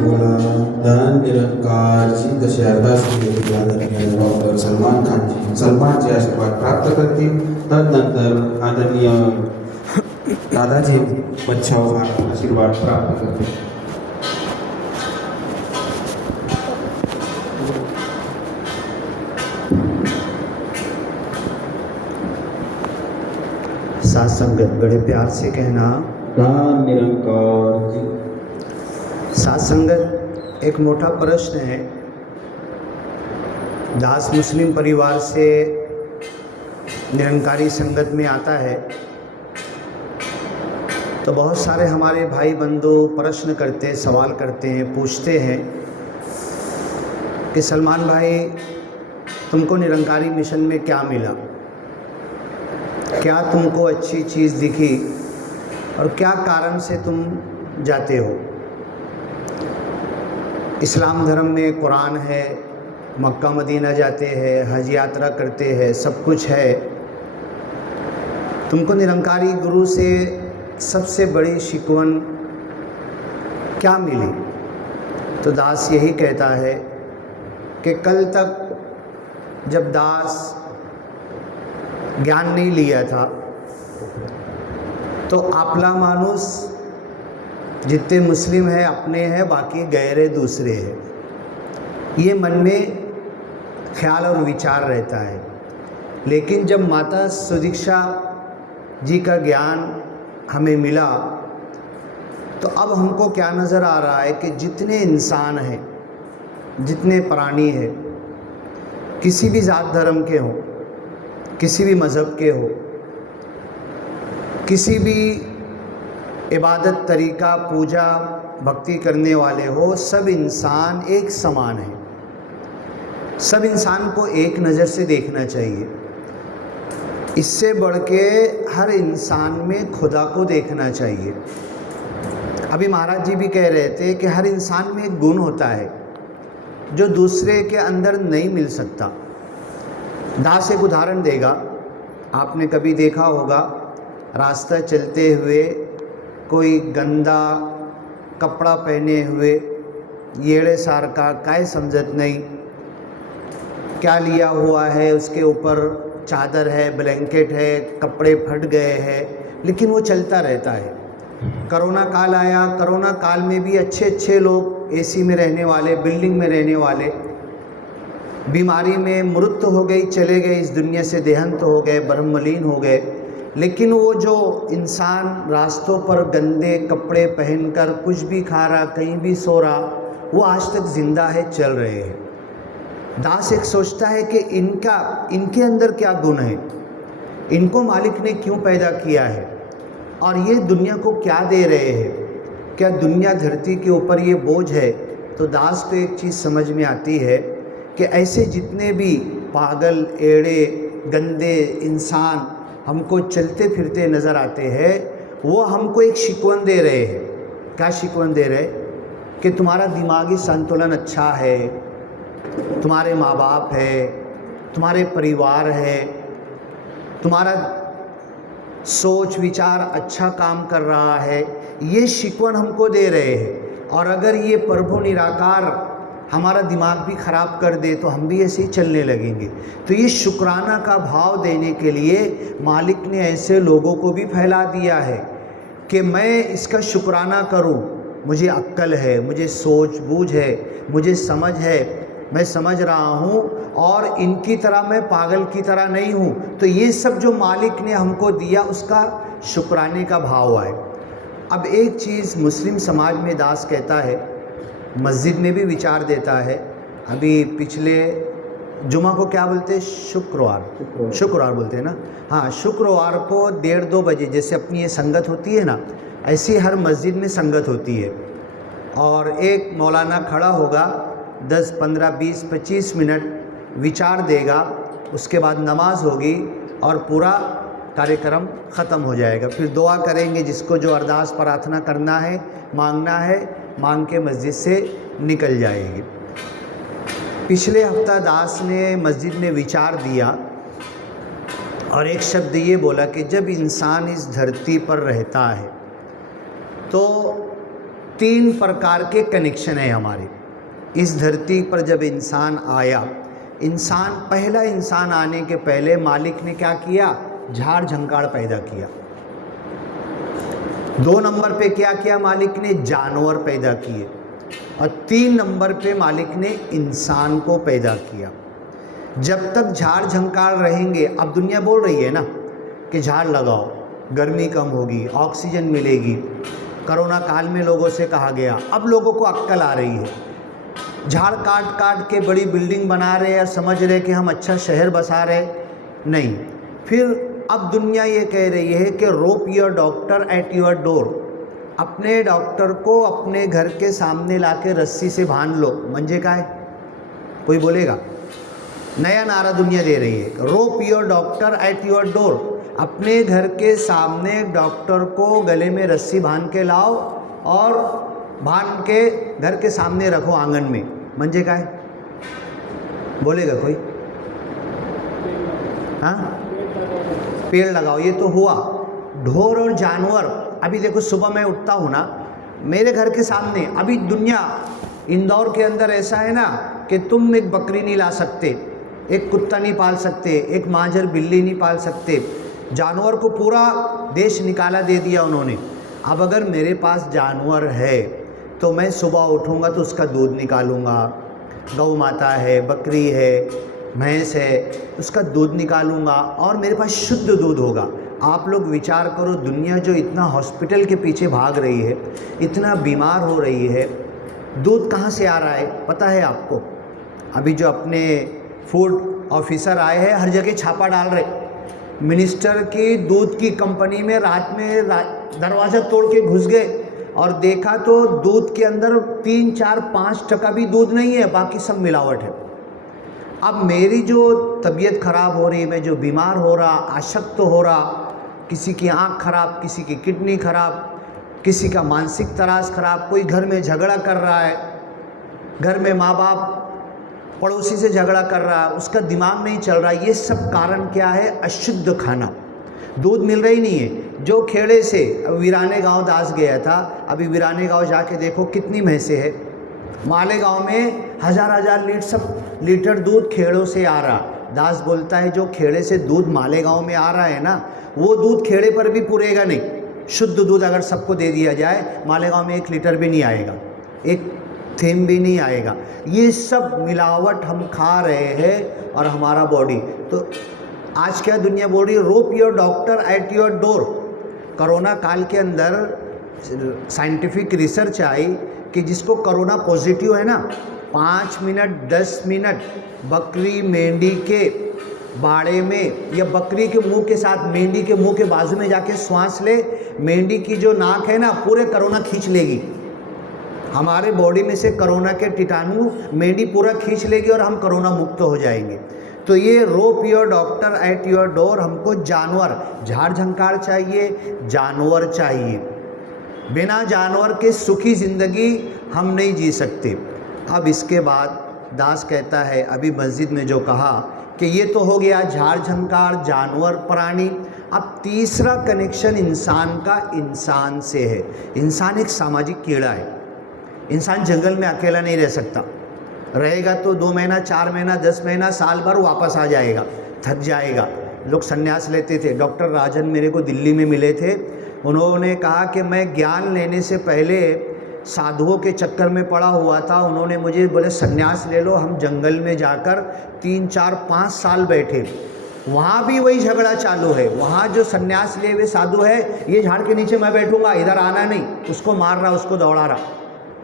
बोला धन निरंकार जी तसे अरदास केली आदरणीय डॉक्टर सलमान जी आशीर्वाद प्राप्त करतील। तदनंतर आदरणीय दादाजी बच्छाव आशीर्वाद प्राप्त करतील। साथ संगत बड़े प्यार से कहना धन निरंकार जी। साथ संगत एक मोटा प्रश्न है। दास मुस्लिम परिवार से निरंकारी संगत में आता है तो बहुत सारे हमारे भाई बंधु प्रश्न करते, सवाल करते हैं, पूछते हैं कि सलमान भाई तुमको निरंकारी मिशन में क्या मिला, क्या तुमको अच्छी चीज़ दिखी और क्या कारण से तुम जाते हो। इस्लाम धर्म में कुरान है, मक्का मदीना जाते हैं, हज यात्रा करते हैं, सब कुछ है। तुमको निरंकारी गुरु से सबसे बड़ी शिकवन क्या मिली? तो दास यही कहता है कि कल तक जब दास ज्ञान नहीं लिया था तो आपला मानुस जितने मुस्लिम हैं अपने हैं, बाकी गैरे दूसरे हैं, ये मन में ख्याल और विचार रहता है। लेकिन जब माता सुदीक्षा जी का ज्ञान हमें मिला तो अब हमको क्या नज़र आ रहा है कि जितने इंसान हैं, जितने प्राणी हैं, किसी भी जात धर्म के हों, किसी भी मज़हब के हो, किसी भी इबादत तरीका पूजा भक्ति करने वाले हो, सब इंसान एक समान है। सब इंसान को एक नज़र से देखना चाहिए। इससे बढ़ के हर इंसान में खुदा को देखना चाहिए। अभी महाराज जी भी कह रहे थे कि हर इंसान में एक गुण होता है जो दूसरे के अंदर नहीं मिल सकता। दास एक उदाहरण देगा। आपने कभी देखा होगा रास्ता चलते हुए कोई गंदा कपड़ा पहने हुए येड़े सार का काय समझत नहीं, क्या लिया हुआ है, उसके ऊपर चादर है, ब्लैंकेट है, कपड़े फट गए हैं, लेकिन वो चलता रहता है। कोरोना काल आया, कोरोना काल में भी अच्छे अच्छे लोग एसी में रहने वाले, बिल्डिंग में रहने वाले, बीमारी में मृत्यु हो गई, चले गए इस दुनिया से, देहांत हो गए, ब्रह्मलीन हो गए। लेकिन वो जो इंसान रास्तों पर गंदे कपड़े पहनकर कुछ भी खा रहा, कहीं भी सो रहा, वो आज तक जिंदा है, चल रहे हैं। दास एक सोचता है कि इनके अंदर क्या गुण है, इनको मालिक ने क्यों पैदा किया है और ये दुनिया को क्या दे रहे हैं, क्या दुनिया धरती के ऊपर ये बोझ है। तो दास को एक चीज़ समझ में आती है कि ऐसे जितने भी पागल, एड़े, गंदे इंसान हमको चलते फिरते नज़र आते हैं, वो हमको एक शिकवन दे रहे हैं। क्या शिकवन दे रहे? कि तुम्हारा दिमागी संतुलन अच्छा है, तुम्हारे माँ बाप है, तुम्हारे परिवार है, तुम्हारा सोच विचार अच्छा काम कर रहा है, ये शिकवन हमको दे रहे हैं। और अगर ये प्रभु निराकार हमारा दिमाग भी ख़राब कर दे तो हम भी ऐसे ही चलने लगेंगे। तो ये शुक्राना का भाव देने के लिए मालिक ने ऐसे लोगों को भी फैला दिया है कि मैं इसका शुक्राना करूं। मुझे अक्ल है, मुझे सोच बूझ है, मुझे समझ है, मैं समझ रहा हूं और इनकी तरह मैं पागल की तरह नहीं हूं। तो ये सब जो मालिक ने हमको दिया उसका शुक्राने का भाव आए। अब एक चीज़ मुस्लिम समाज में दास कहता है, मस्जिद में भी विचार देता है। अभी पिछले जुमा को क्या बोलते हैं? शुक्रवार बोलते हैं ना। हाँ, शुक्रवार को 1:30-2 बजे जैसे अपनी ये संगत होती है ना, ऐसी हर मस्जिद में संगत होती है। और एक मौलाना खड़ा होगा, 10, 15, 20, 25 मिनट विचार देगा, उसके बाद नमाज होगी और पूरा कार्यक्रम ख़त्म हो जाएगा। फिर दुआ करेंगे, जिसको जो अरदास प्रार्थना करना है, मांगना है, मांग के मस्जिद से निकल जाएगी। पिछले हफ्ता दास ने मस्जिद में विचार दिया और एक शब्द ये बोला कि जब इंसान इस धरती पर रहता है तो 3 प्रकार के कनेक्शन है हमारे। इस धरती पर जब इंसान आया, पहला इंसान आने के पहले मालिक ने क्या किया? झाड़ झंकाड़ पैदा किया। 2 नंबर पे क्या किया मालिक ने? जानवर पैदा किए। और 3 नंबर पे मालिक ने इंसान को पैदा किया। जब तक झाड़ झंकाड़ रहेंगे, अब दुनिया बोल रही है ना कि झाड़ लगाओ, गर्मी कम होगी, ऑक्सीजन मिलेगी। कोरोना काल में लोगों से कहा गया, अब लोगों को अक्ल आ रही है। झाड़ काट काट के बड़ी बिल्डिंग बना रहे हैं और समझ रहे कि हम अच्छा शहर बसा रहे, नहीं। फिर अब दुनिया ये कह रही है कि rope your doctor at your door. अपने डॉक्टर को अपने घर के सामने लाके रस्सी से बांध लो। मंजे का है, कोई बोलेगा? नया नारा दुनिया दे रही है, rope your doctor at your door. अपने घर के सामने डॉक्टर को गले में रस्सी बांध के लाओ और बांध के घर के सामने रखो आंगन में। मंजे का है, बोलेगा कोई? हाँ, पेड़ लगाओ। ये तो हुआ। ढोर और जानवर, अभी देखो सुबह मैं उठता हूँ ना, मेरे घर के सामने अभी दुनिया, इंदौर के अंदर ऐसा है ना कि तुम एक बकरी नहीं ला सकते, एक कुत्ता नहीं पाल सकते, एक मांझर बिल्ली नहीं पाल सकते। जानवर को पूरा देश निकाला दे दिया उन्होंने। अब अगर मेरे पास जानवर है तो मैं सुबह उठूँगा तो उसका दूध निकालूँगा। गौ माता है, बकरी है, भैंस है, उसका दूध निकालूंगा और मेरे पास शुद्ध दूध होगा। आप लोग विचार करो, दुनिया जो इतना हॉस्पिटल के पीछे भाग रही है, इतना बीमार हो रही है, दूध कहाँ से आ रहा है पता है आपको? अभी जो अपने फूड ऑफिसर आए हैं, हर जगह छापा डाल रहे। मिनिस्टर की दूध की कंपनी में रात में दरवाज़ा तोड़ के घुस गए और देखा तो दूध के अंदर 3, 4, 5% भी दूध नहीं है, बाकी सब मिलावट है। अब मेरी जो तबीयत ख़राब हो रही है, मैं जो बीमार हो रहा, अशक्त हो रहा, किसी की आँख खराब, किसी की किडनी खराब, किसी का मानसिक तरास खराब, कोई घर में झगड़ा कर रहा है, घर में माँ बाप पड़ोसी से झगड़ा कर रहा है, उसका दिमाग नहीं चल रहा। ये सब कारण क्या है? अशुद्ध खाना, दूध मिल रही नहीं है। जो खेड़े से, वीराने गांव दास गया था, अभी वीराने गांव जाके देखो कितनी भैंसें है। मालेगांव में हज़ार लीटर दूध खेड़ों से आ रहा। दास बोलता है जो खेड़े से दूध मालेगांव में आ रहा है ना, वो दूध खेड़े पर भी पूरेगा नहीं। शुद्ध दूध अगर सबको दे दिया जाए, मालेगांव में 1 लीटर भी नहीं आएगा, 1 थेम भी नहीं आएगा। ये सब मिलावट हम खा रहे हैं और हमारा बॉडी। तो आज क्या दुनिया बोल रही है? Rope your doctor at your door. Corona काल के अंदर साइंटिफिक रिसर्च आई कि जिसको कोरोना पॉजिटिव है ना, 5 मिनट 10 मिनट बकरी मेंढी के बाड़े में या बकरी के मुंह के साथ मेंढी के मुंह के बाजू में जाके श्वास ले, मेंढी की जो नाक है ना, पूरे कोरोना खींच लेगी। हमारे बॉडी में से कोरोना के कीटाणु मेंढी पूरा खींच लेगी और हम कोरोना मुक्त हो जाएंगे। तो ये rope your doctor at your door. हमको जानवर, झाड़ झंकार चाहिए, जानवर चाहिए। बिना जानवर के सुखी ज़िंदगी हम नहीं जी सकते। अब इसके बाद दास कहता है, अभी मस्जिद में जो कहा कि ये तो हो गया झाड़ झंकार, जानवर, प्राणी। अब तीसरा कनेक्शन इंसान का इंसान से है। इंसान एक सामाजिक कीड़ा है। इंसान जंगल में अकेला नहीं रह सकता। रहेगा तो 2 महीना, 4 महीना, 10 महीना, साल भर वापस आ जाएगा, थक जाएगा। लोग संन्यास लेते थे। डॉक्टर राजन मेरे को दिल्ली में मिले थे। उन्होंने कहा कि मैं ज्ञान लेने से पहले साधुओं के चक्कर में पड़ा हुआ था। उन्होंने मुझे बोले संन्यास ले लो। हम जंगल में जाकर 3, 4, 5 साल बैठे। वहाँ भी वही झगड़ा चालू है। वहाँ जो संन्यास लिए हुए साधु है, ये झाड़ के नीचे मैं बैठूंगा, इधर आना नहीं, उसको मार रहा, उसको दौड़ा रहा।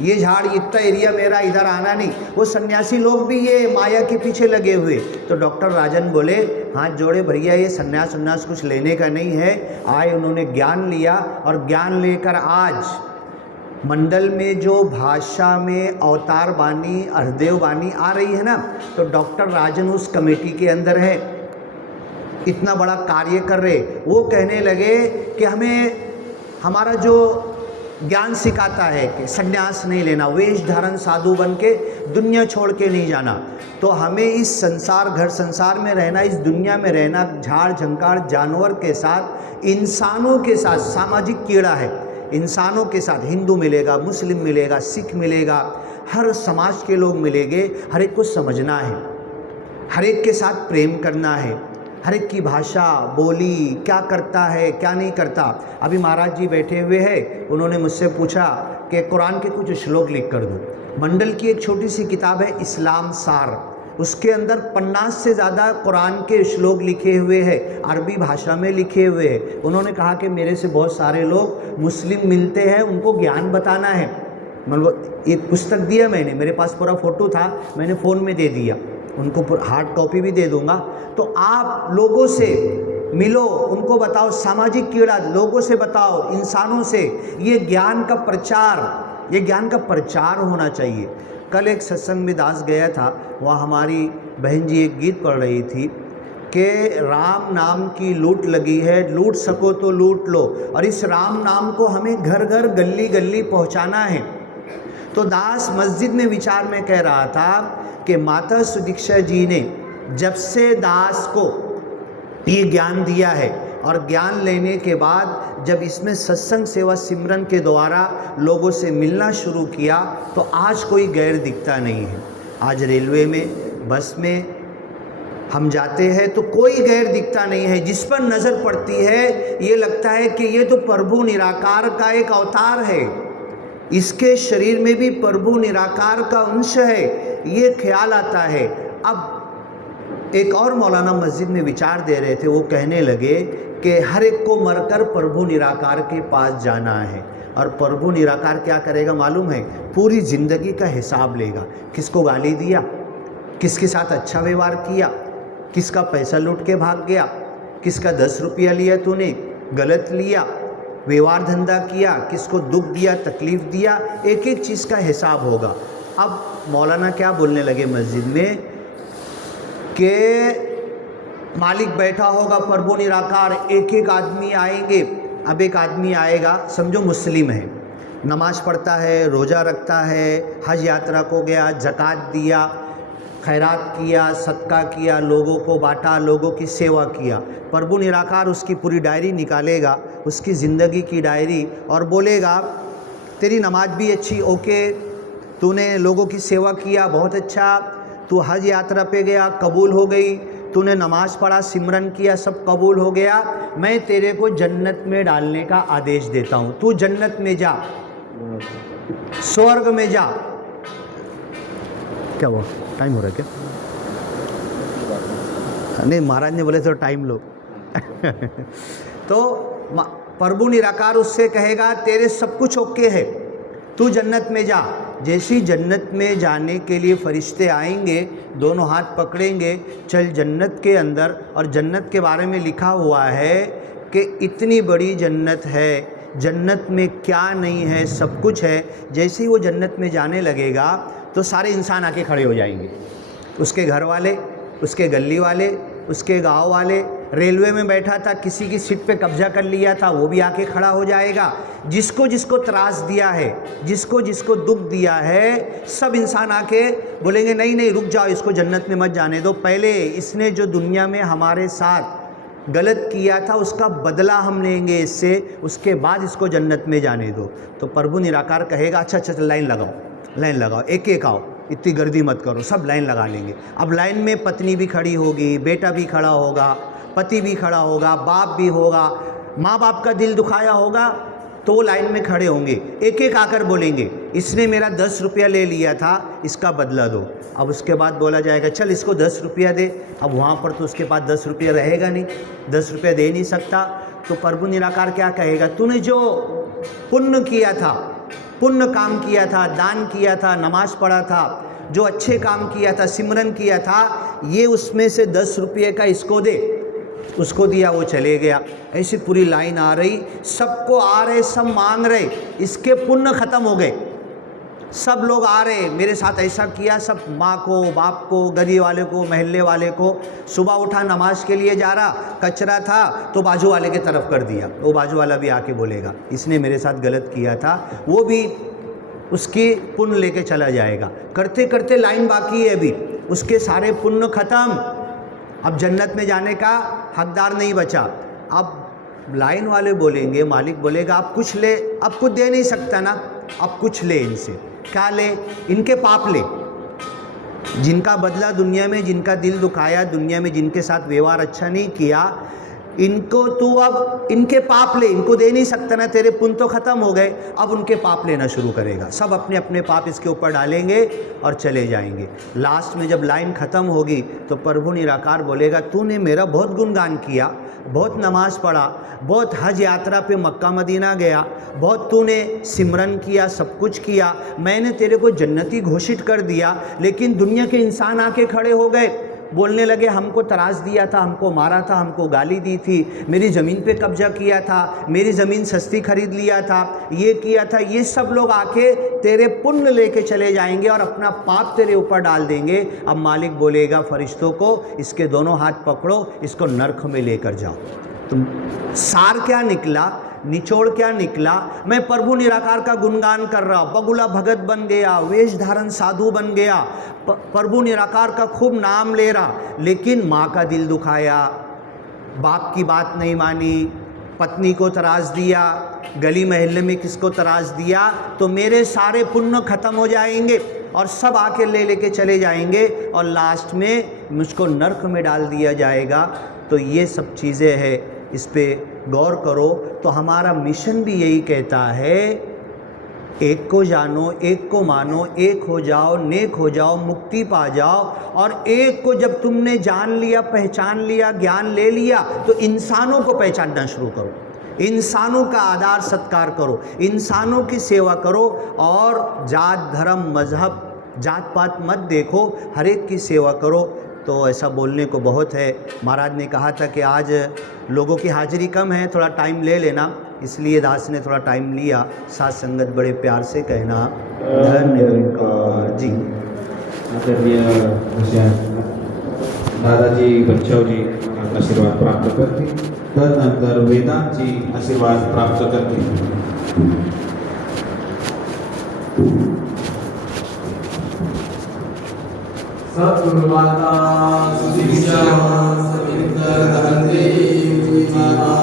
ये झाड़, इतना एरिया मेरा, इधर आना नहीं। वो सन्यासी लोग भी ये माया के पीछे लगे हुए। तो डॉक्टर राजन बोले, हाथ जोड़े, भैया ये सन्यास उन्यास कुछ लेने का नहीं है। आए, उन्होंने ज्ञान लिया और ज्ञान लेकर आज मंडल में जो भाषा में अवतार बानी, हरदेव बानी आ रही है ना, तो डॉक्टर राजन उस कमेटी के अंदर है। इतना बड़ा कार्य कर रहे। वो कहने लगे कि हमें हमारा जो ज्ञान सिखाता है कि संन्यास नहीं लेना, वेश धारण साधु बन के दुनिया छोड़ के नहीं जाना। तो हमें इस संसार, घर संसार में रहना, इस दुनिया में रहना, झाड़ झंकार जानवर के साथ, इंसानों के साथ, सामाजिक कीड़ा है। इंसानों के साथ, हिंदू मिलेगा, मुस्लिम मिलेगा, सिख मिलेगा, हर समाज के लोग मिलेंगे। हर एक को समझना है, हर एक के साथ प्रेम करना है, हर एक की भाषा बोली क्या करता है क्या नहीं करता। अभी महाराज जी बैठे हुए हैं, उन्होंने मुझसे पूछा कि कुरान के कुछ श्लोक लिख कर दो। मंडल की एक छोटी सी किताब है इस्लाम सार, उसके अंदर 50 से ज़्यादा कुरान के श्लोक लिखे हुए हैं, अरबी भाषा में लिखे हुए हैं। उन्होंने कहा कि मेरे से बहुत सारे लोग मुस्लिम मिलते हैं, उनको ज्ञान बताना है। मतलब एक पुस्तक दिया मैंने, मेरे पास पूरा फ़ोटो था, मैंने फ़ोन में दे दिया, उनको हार्ड कॉपी भी दे दूंगा। तो आप लोगों से मिलो, उनको बताओ, सामाजिक कीड़ा लोगों से बताओ, इंसानों से। ये ज्ञान का प्रचार, ये ज्ञान का प्रचार होना चाहिए। कल एक सत्संग में दास गया था, वहाँ हमारी बहन जी एक गीत पढ़ रही थी कि राम नाम की लूट लगी है, लूट सको तो लूट लो, और इस राम नाम को हमें घर घर गली गली पहुँचाना है। तो दास मस्जिद में विचार में कह रहा था कि माता सुदीक्षा जी ने जब से दास को ये ज्ञान दिया है, और ज्ञान लेने के बाद जब इसमें सत्संग सेवा सिमरन के द्वारा लोगों से मिलना शुरू किया, तो आज कोई गैर दिखता नहीं है। आज रेलवे में, बस में हम जाते हैं तो कोई गैर दिखता नहीं है। जिस पर नज़र पड़ती है ये लगता है कि ये तो प्रभु निराकार का एक अवतार है, इसके शरीर में भी प्रभु निराकार का अंश है, ये ख्याल आता है। अब एक और मौलाना मस्जिद में विचार दे रहे थे, वो कहने लगे कि हर एक को मरकर प्रभु निराकार के पास जाना है। और प्रभु निराकार क्या करेगा मालूम है? पूरी ज़िंदगी का हिसाब लेगा। किसको गाली दिया, किसके साथ अच्छा व्यवहार किया, किसका पैसा लूट के भाग गया, किसका 10 रुपया लिया तूने, गलत लिया, व्यवहार धंधा किया, किसको दुख दिया, तकलीफ़ दिया, एक एक चीज़ का हिसाब होगा। अब मौलाना क्या बोलने लगे मस्जिद में कि मालिक बैठा होगा प्रभु निराकार, एक एक आदमी आएंगे। अब एक आदमी आएगा, समझो मुस्लिम है, नमाज पढ़ता है, रोज़ा रखता है, हज यात्रा को गया, ज़कात दिया, खैरात किया, सदका किया, लोगों को बांटा, लोगों की सेवा किया। प्रभु निराकार उसकी पूरी डायरी निकालेगा, उसकी ज़िंदगी की डायरी, और बोलेगा तेरी नमाज भी अच्छी, ओके, तूने लोगों की सेवा किया, बहुत अच्छा, तू हज यात्रा पे गया, कबूल हो गई, तूने नमाज पढ़ा, सिमरन किया, सब कबूल हो गया, मैं तेरे को जन्नत में डालने का आदेश देता हूँ, तू जन्नत में जा, स्वर्ग में जा। क्या हुआ, टाइम हो रहा है क्या? नहीं, महाराज ने बोले तो टाइम लो। तो प्रभु निराकार उससे कहेगा तेरे सब कुछ ओके है, तू जन्नत में जा। जैसी जन्नत में जाने के लिए फरिश्ते आएंगे, दोनों हाथ पकड़ेंगे, चल जन्नत के अंदर। और जन्नत के बारे में लिखा हुआ है कि इतनी बड़ी जन्नत है, जन्नत में क्या नहीं है, सब कुछ है। जैसे ही वो जन्नत में जाने लगेगा तो सारे इंसान आके खड़े हो जाएंगे, उसके घर वाले, उसके गली वाले, उसके गांव वाले। रेलवे में बैठा था, किसी की सीट पे कब्जा कर लिया था, वो भी आके खड़ा हो जाएगा। जिसको जिसको त्रास दिया है, जिसको जिसको दुख दिया है, सब इंसान आके बोलेंगे नहीं नहीं रुक जाओ, इसको जन्नत में मत जाने दो, पहले इसने जो दुनिया में हमारे साथ गलत किया था उसका बदला हम लेंगे इससे, उसके बाद इसको जन्नत में जाने दो। तो प्रभु निराकार कहेगा अच्छा अच्छा लाइन लगाओ, लाइन लगाओ, एक एक आओ, इतनी गर्दी मत करो, सब लाइन लगा लेंगे। अब लाइन में पत्नी भी खड़ी होगी, बेटा भी खड़ा होगा, पति भी खड़ा होगा, बाप भी होगा, माँ बाप का दिल दुखाया होगा, तो वो लाइन में खड़े होंगे, एक एक आकर बोलेंगे इसने मेरा 10 रुपया ले लिया था, इसका बदला दो। अब उसके बाद बोला जाएगा चल इसको 10 रुपया दे। अब वहाँ पर तो उसके पास 10 रुपया रहेगा नहीं, 10 रुपया दे नहीं सकता। तो प्रभु निराकार क्या कहेगा, तूने जो पुण्य किया था, पुण्य काम किया था, दान किया था, नमाज पढ़ा था, जो अच्छे काम किया था, सिमरन किया था, ये उसमें से 10 रुपये का इसको दे। उसको दिया, वो चले गया। ऐसी पूरी लाइन आ रही, सबको आ रहे, सब मांग रहे, इसके पुण्य खत्म हो गए, सब लोग आ रहे मेरे साथ ऐसा किया, सब माँ को, बाप को, गली वाले को, महल्ले वाले को। सुबह उठा नमाज के लिए जा रहा, कचरा था तो बाजू वाले के तरफ कर दिया, वो बाजू वाला भी आके बोलेगा इसने मेरे साथ गलत किया था, वो भी उसकी पुण्य लेके चला जाएगा। करते करते लाइन बाकी है अभी, उसके सारे पुण्य खत्म, अब जन्नत में जाने का हकदार नहीं बचा। अब लाइन वाले बोलेंगे, मालिक बोलेगा आप कुछ ले, अब कुछ दे नहीं सकता ना, अब कुछ ले इनसे। क्या ले? इनके पाप ले, जिनका बदला दुनिया में, जिनका दिल दुखाया दुनिया में, जिनके साथ व्यवहार अच्छा नहीं किया, इनको तू अब इनके पाप ले। इनको दे नहीं सकता ना, तेरे पुण्य तो ख़त्म हो गए, अब उनके पाप लेना शुरू करेगा। सब अपने अपने पाप इसके ऊपर डालेंगे और चले जाएंगे। लास्ट में जब लाइन ख़त्म होगी तो प्रभु निराकार बोलेगा तूने मेरा बहुत गुणगान किया, बहुत नमाज पढ़ा, बहुत हज यात्रा पे मक्का मदीना गया, बहुत तूने सिमरन किया, सब कुछ किया, मैंने तेरे को जन्नती घोषित कर दिया, लेकिन दुनिया के इंसान आके खड़े हो गए, बोलने लगे हमको तराश दिया था, हमको मारा था, हमको गाली दी थी, मेरी ज़मीन पे कब्जा किया था, मेरी ज़मीन सस्ती खरीद लिया था, ये किया था। ये सब लोग आके तेरे पुण्य लेके चले जाएंगे और अपना पाप तेरे ऊपर डाल देंगे। अब मालिक बोलेगा फरिश्तों को इसके दोनों हाथ पकड़ो, इसको नरक में लेकर जाओ। तुम सार क्या निकला, निचोड़ क्या निकला? मैं प्रभु निराकार का गुणगान कर रहा, बगुला भगत बन गया, वेश धारण साधु बन गया, प्रभु निराकार का खूब नाम ले रहा, लेकिन माँ का दिल दुखाया, बाप की बात नहीं मानी, पत्नी को तराश दिया, गली महल्ले में किसको तराश दिया, तो मेरे सारे पुण्य खत्म हो जाएंगे और सब आके ले लेके चले जाएंगे और लास्ट में मुझको नरक में डाल दिया जाएगा। तो ये सब चीज़ें हैं, इस पे गौर करो। तो हमारा मिशन भी यही कहता है, एक को जानो, एक को मानो, एक हो जाओ, नेक हो जाओ, मुक्ति पा जाओ। और एक को जब तुमने जान लिया, पहचान लिया, ज्ञान ले लिया, तो इंसानों को पहचानना शुरू करो, इंसानों का आदर सत्कार करो, इंसानों की सेवा करो और जात धर्म मजहब जात पात मत देखो, हर एक की सेवा करो। तो ऐसा बोलने को बहुत है। महाराज ने कहा था कि आज लोगों की हाजिरी कम है, थोड़ा टाइम ले लेना, इसलिए दास ने थोड़ा टाइम लिया। साथ संगत बड़े प्यार से कहना धन्यवाद जी। आदरणीय दादाजी बच्चाओजी आशीर्वाद प्राप्त करते, तदनंतर वेदांत जी आशीर्वाद प्राप्त करते। सद्गुरु माता सुदीक्षा सविंदर धनदेव माता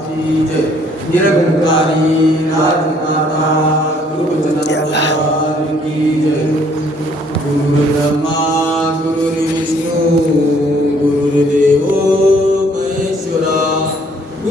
की जय। निरंकारी राजमाता गुरु की जय। गुरु ब्रह्मा